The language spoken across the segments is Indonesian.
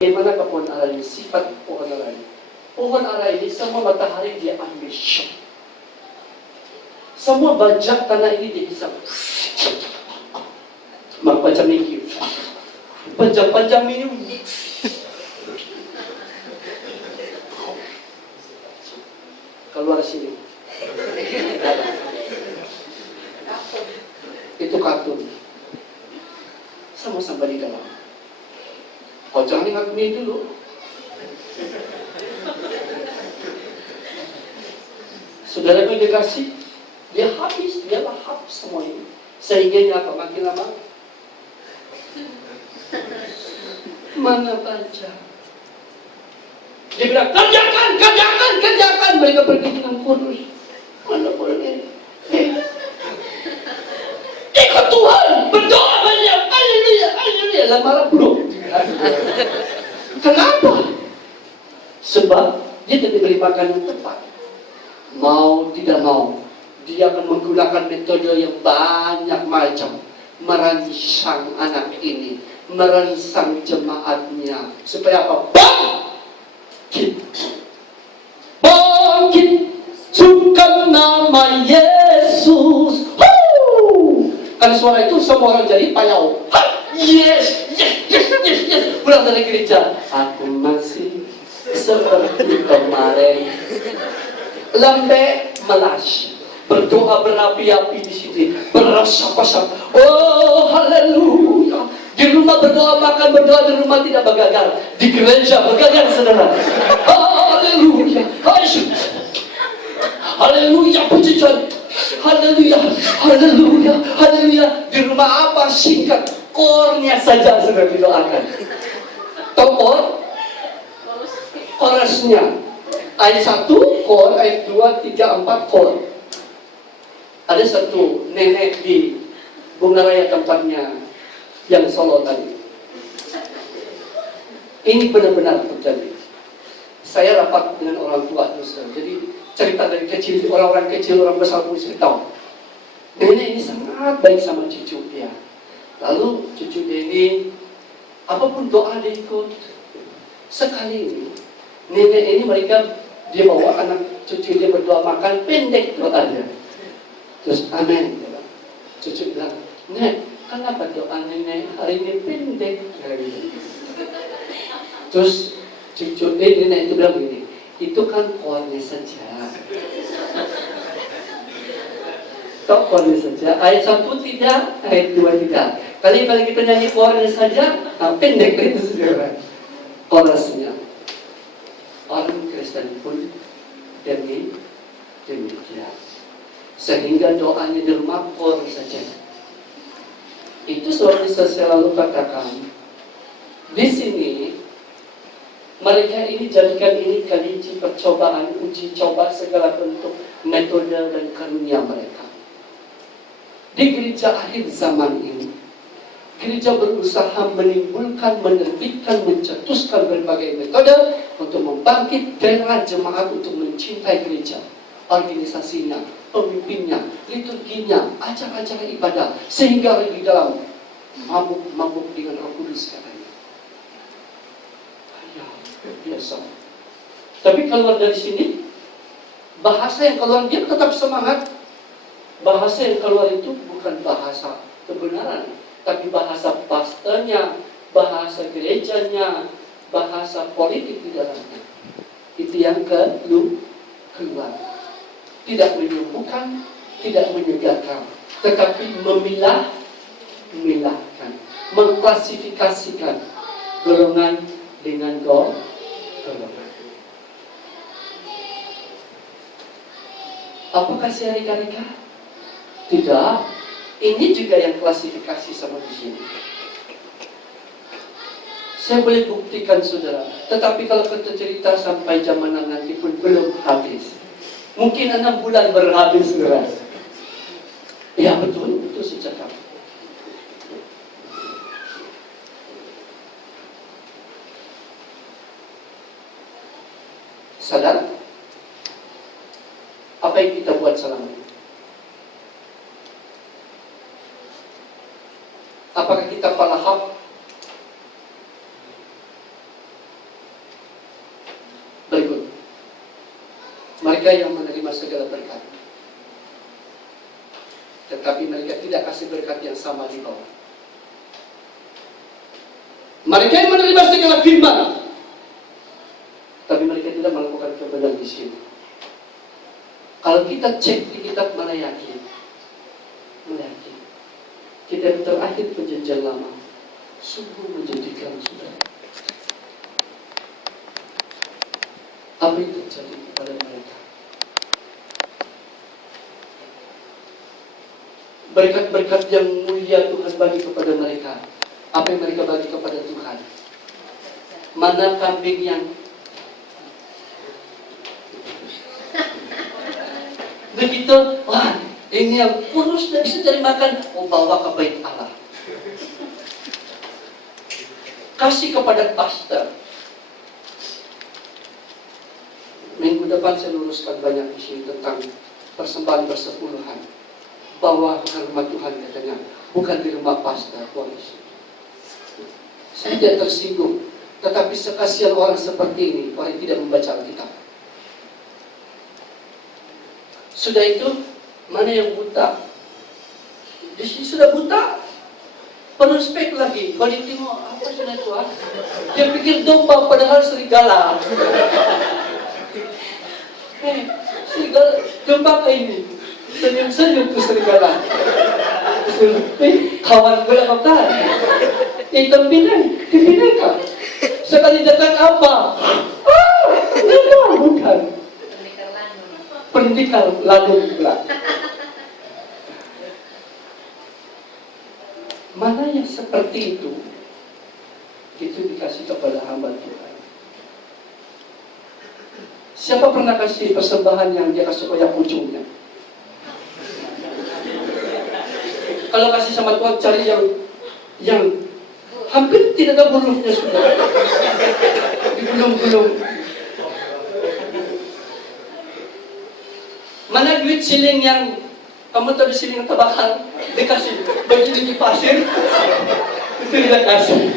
Bagaimana ke pohon ara ini? Sifat pohon ara ini. Pohon ara ini semua matahari dia ambil syok. Semua bajak tanah ini dia bisa macam ini. Panjang-panjang ini keluar sini. Itu kartun. Sama-sama di dalam. Oh, jangan ingat ini dulu. Saudara gue dikasih, dia lahap semua ini. Sehingga apa? Makin lama mana baca? Dia bilang, kerjakan. Mereka pergi dengan kurus. Mana boleh? Ikut Tuhan, berdoa banyak. Haleluya. Lama-lama belum. Kenapa? Sebab dia tidak diberi makan yang tepat. Mau tidak mau, dia akan menggunakan metode yang banyak macam, merangsang anak ini, merangsang jemaatnya, supaya apa? Bangkit, sungkan nama Yesus. Kan suara itu semua orang jadi payau. Yes. Pulang dari gereja, aku masih seperti kemarin. Lambe melas, berdoa berapi-api di sini, berasap-asap. Oh, haleluya. Di rumah berdoa, makan berdoa, di rumah tidak bergagal. Di gereja bergagal, saudara. Haleluya. Haleluya, puji Tuhan. Haleluya. Di rumah apa? Singkat. Kornya saja sudah didoakan. Tahu korasnya. Ayat 1 kor, ayat 2, 3, 4 kor. Ada satu nenek di Bunga Raya tempatnya yang Solo tadi. Ini benar-benar terjadi. Saya rapat dengan orang tua terus. Jadi cerita dari kecil, orang-orang kecil, orang besar pun saya tahu. Nenek ini sangat baik sama cucu dia. Lalu cucu dia ini, apapun doa dia ikut. Sekali ini, nenek ini dia bawa anak cucu dia berdoa makan pendek doanya. Terus amin. Cucu bilang, Nek, kenapa doa nenek hari ini pendek? Terus nenek itu bilang begini, itu kan kornya saja. Kornya saja. Ayat 1 tidak, ayat 2 tidak. Kali kita nyanyi kornya saja, pendek itu saudara. Korasnya. Orang Kristen pun demikian. Sehingga doanya di rumah kor saja. Itu sebabnya saya selalu katakan, di sini mereka ini jadikan ini kalinci percobaan, uji coba segala bentuk metode dan karunia mereka. Di gereja akhir zaman ini, gereja berusaha menimbulkan, menerbitkan, mencetuskan berbagai metode untuk membangkitkan jemaat untuk mencintai gereja, organisasinya, pemimpinnya, liturginya, acara-acara ibadah, sehingga di dalam mabuk dengan Roh Kudus katanya. Ya, biasa. Tapi keluar dari sini, bahasa yang keluar dia tetap semangat. Bahasa yang keluar itu bukan bahasa kebenaran, tapi bahasa pastornya, bahasa gerejanya, bahasa politik di dalamnya. Itu yang keluar. Tidak menyembuhkan, tidak menyegarkan, tetapi memilahkan, mengklasifikasikan golongan dengan golongan. Apakah siarika-rika? Tidak. Ini juga yang klasifikasi sama di sini. Saya boleh buktikan saudara. Tetapi kalau kita cerita sampai zaman nanti pun belum habis. Mungkin 6 bulan berhabis saudara. Ya betul, itu sejak sadar? Apa yang kita buat selama ini? Apakah kita palahap? Mereka yang menerima segala berkat, tetapi mereka tidak kasih berkat yang sama di bawah. Mereka yang menerima segala firman, tapi mereka tidak melakukan kebenaran di sini. Kalau kita cek di kitab Malayaki, kitab terakhir perjanjian lama, sungguh menjadikan saudara. Apa yang terjadi kepada mereka? Berkat-berkat yang mulia Tuhan bagi kepada mereka. Apa yang mereka bagi kepada Tuhan? Mana kambing yang begitu, wah ini yang kurus dan bisa cari makan, bawa ke bait Allah. Kasih kepada pastor. Minggu depan saya luruskan banyak isu tentang persembahan persepuluhan. Bawa ke rumah Tuhan katanya, bukan di rumah pastor. Saya tidak tersinggung, tetapi sekasian orang seperti ini, orang yang tidak membaca Alkitab. Sudah itu, mana yang buta? Di sini sudah buta. Perspek lagi. Kalau ditengok, apa sudah Tuhan? Dia pikir domba padahal serigala. Serigala, domba kayak ini. Senyum-senyum tuh serigala. Kawan gue apa? Kepindah kah? Sekali dekat apa? Bukan. Pendekar lalu pula. Mana yang seperti itu dikasih kepada hamba Tuhan. Siapa pernah kasih persembahan yang dia kasih koyak ujungnya? Kalau kasih sama Tuhan, cari yang hampir tidak ada hurufnya sudah. Digulung-gulung. Mana duit siling yang kamu tahu di siling tebakan dikasih begini di pasir, itu tidak kasih.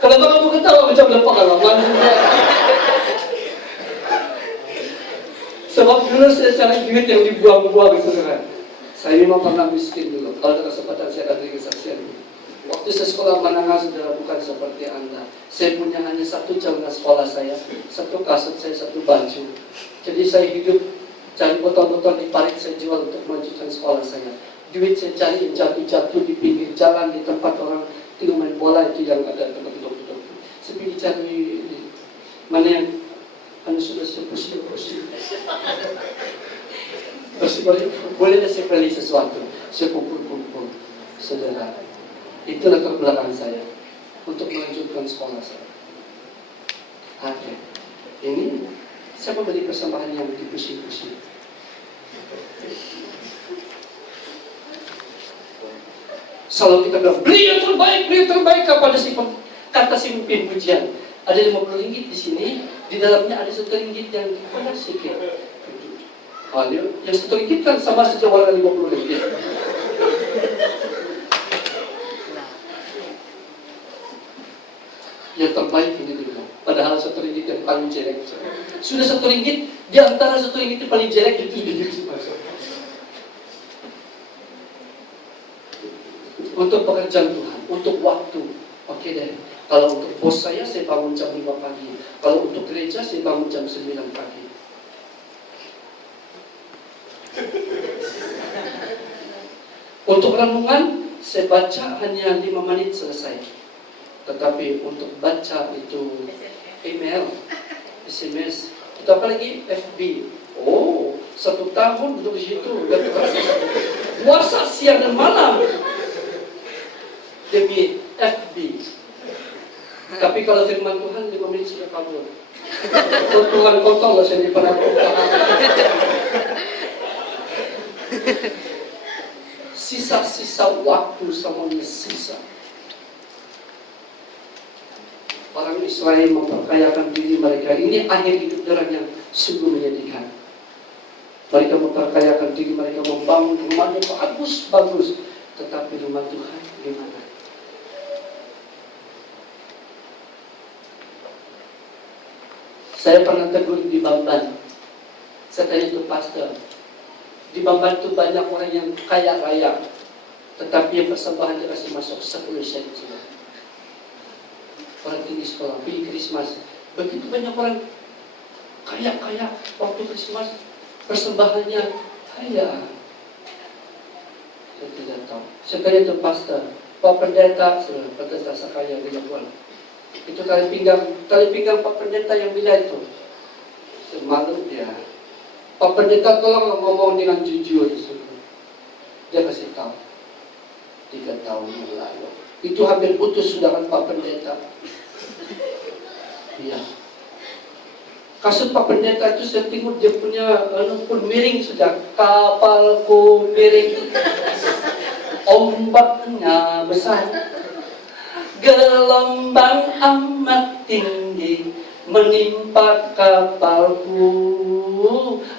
Kalau kamu ketawa macam lepok kalau sebab dulu saya cari duit yang dibuang-buang gitu kan. Saya memang pernah miskin dulu. Kalau ada kesempatan saya akan beri kesaksian. Waktu saya sekolah menengah, saudara, bukan seperti Anda. Saya punya hanya satu celana sekolah saya, satu kasut saya, satu baju. Jadi saya hidup cari botol-botol di parit saya jual untuk melanjutkan sekolah saya. Duit saya cari jatuh-jatuh di pinggir jalan, di tempat orang tinggal main bola itu yang ada tempat-tempat. Saya pergi cari mana yang Anda sudah pusing. Terus boleh saya beli sesuatu, saya kumpul-kumpul, saudara. Itu latar belakang saya untuk melanjutkan sekolah saya. Oke, ini saya membeli persembahan yang dipusing-pusing. Selalu kita bilang, beli yang terbaik kepada si kata si pemimpin pujian. Ada 50 ringgit di sini, di dalamnya ada 1 ringgit yang dipanas sedikit. Yang 1 ringgit kan sama saja warna 50 ringgit. Yang terbaik ini dulu. Padahal 1 ringgit yang paling jelek. Sudah 1 ringgit, di antara 1 ringgit yang paling jelek itu dikasih masuk. Untuk pekerjaan Tuhan, untuk waktu. Oke deh. Kalau untuk bos saya bangun jam 5 pagi. Kalau untuk gereja, saya bangun jam 9 pagi. Untuk renungan, saya baca hanya 5 menit selesai. Tetapi untuk baca itu email, SMS, itu apalagi FB. Oh, 1 tahun duduk di situ. Puasa siang dan malam demi FB. Tapi kalau firman Tuhan 5 menit sudah kabur. Tuhan kotor lah saya di pada sisa-sisa waktu semuanya sisa. Orang Israel memperkayakan diri mereka. Ini akhir hidup orang yang sungguh menyedihkan. Mereka memperkayakan diri mereka, membangun rumahnya bagus. Tetapi rumah Tuhan gimana? Saya pernah tegur di Bamban. Saya tanya itu pastor. Di Bamban itu banyak orang yang kaya raya, tetapi yang persembahan dikasih masuk 10 sen saja. Orang tinggi sekolah, pilih Krismas. Begitu banyak orang kaya-kaya waktu Krismas, persembahannya kaya. Saya tidak tahu. Saya tanya itu pastor, Pak Pendeta, pendeta sekaya di Labuan. Itu tali pinggang Pak Pendeta yang bila itu. Semalu dia. Pak Pendeta tolong ngomong dengan jujur. Dia kasih tahu. 3 tahun yang lalu. Itu hampir putus sudah kan Pak Pendeta. Iya. Kasus Pak Pendeta itu saya tengok dia punya pun miring sudah. Kapalku miring. Ombaknya besar. Gelombang amat tinggi menimpa kapalku.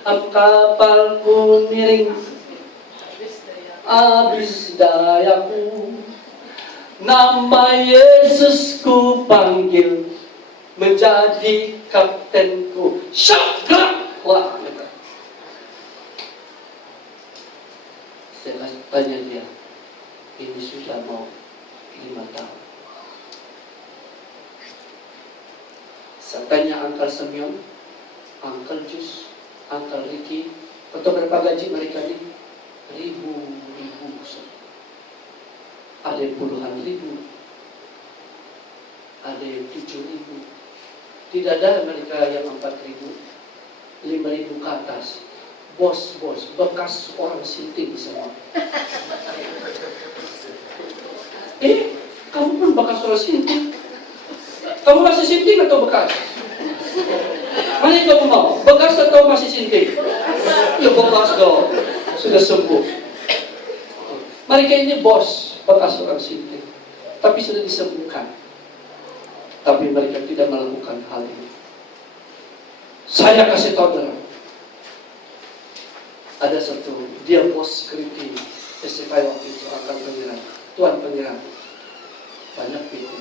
Kapalku miring. Habis dayaku. Nama Yesus ku panggil menjadi kaptenku. Syakrak! Wah, saya tanya dia, ini sudah mau 5 tahun. Saya tanya Uncle Semyon, Uncle Jus, Uncle Ricky, atau berapa gaji mereka ini? Ribu. Ada puluhan ribu, ada 7.000. Tidak ada mereka yang 4.000, 5.000 ke atas. Bos, bekas orang sinting semua. Kamu pun bekas orang sinting. Kamu masih sinting atau bekas? Mana yang kamu mau? Bekas atau masih sinting? Ya bekas dong, sudah sembuh. Mereka ini bos, bekas orang sinting, tapi sudah disembuhkan. Tapi mereka tidak melakukan hal ini. Saya kasih tahu dengan ada satu, dia bos security SFI waktu itu akan pengiran, Tuan pengiran, banyak itu.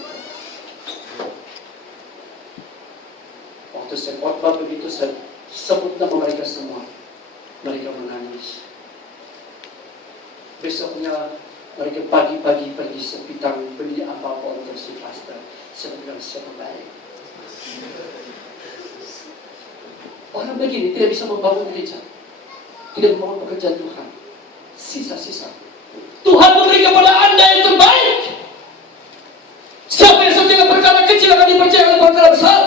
Waktu saya khotbah begitu saya sebut nama mereka semua, mereka menangis. Besoknya mereka pagi-pagi pergi sepitang beli apa-apa untuk si pastor. Saya bilang siapa baik. Orang begini tidak bisa membangun gereja, tidak membangun pekerjaan Tuhan. Sisa-sisa. Tuhan memberi kepada Anda yang terbaik. Siapa yang setiap perkara kecil akan dipercaya oleh perkara besar.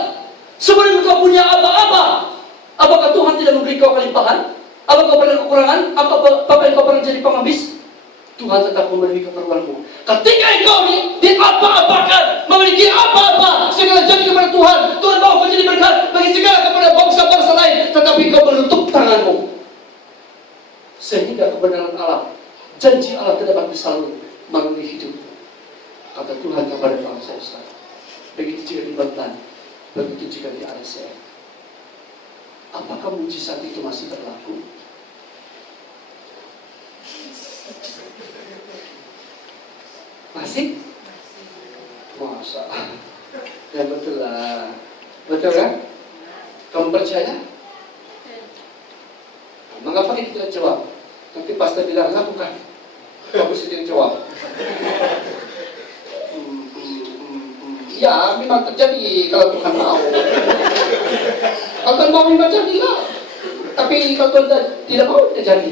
Sebelum kau punya apa-apa, apakah Tuhan tidak memberi kau kelimpahan? Apakah kau pernah kekurangan? Apa yang kau pernah jadi pengemis? Tuhan tetap memenuhi keperluanmu. Ketika engkau diapa-apakan, memiliki apa-apa, segala jadi kepada Tuhan, Tuhan mau kau jadi berkat bagi segala kepada bangsa-bangsa lain, tetapi kau menutup tanganmu. Sehingga kebenaran Allah, janji Allah tidak dapat disalurkan melalui hidupmu. Kata Tuhan kepada bangsa Israel. Begitu juga di Banten, begitu juga di RSCM. Apakah mujizat itu masih berlaku? Masih? Masa? Ya betul lah. Betul kan? Kamu percaya? Mengapa kita tidak jawab? Nanti pastor bilang, lakukan. Kamu sendiri jawab. Ya, memang terjadi kalau Tuhan mau. Kalau Tuhan mau memang jadilah. Tapi kalau Tuhan tidak mau, tidak jadi.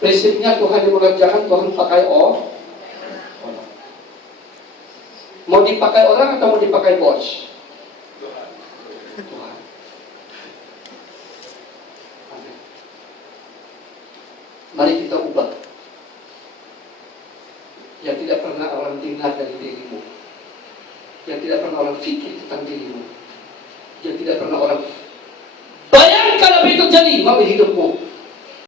Prinsipnya Tuhan yang mengerjakan, Tuhan pakai orang. Mau dipakai orang atau mau dipakai bos? Tuhan. Mari kita ubah. Yang tidak pernah orang dengar dari dirimu, yang tidak pernah orang fikir tentang dirimu, yang tidak pernah orang bayangkan apa yang terjadi melalui hidupmu.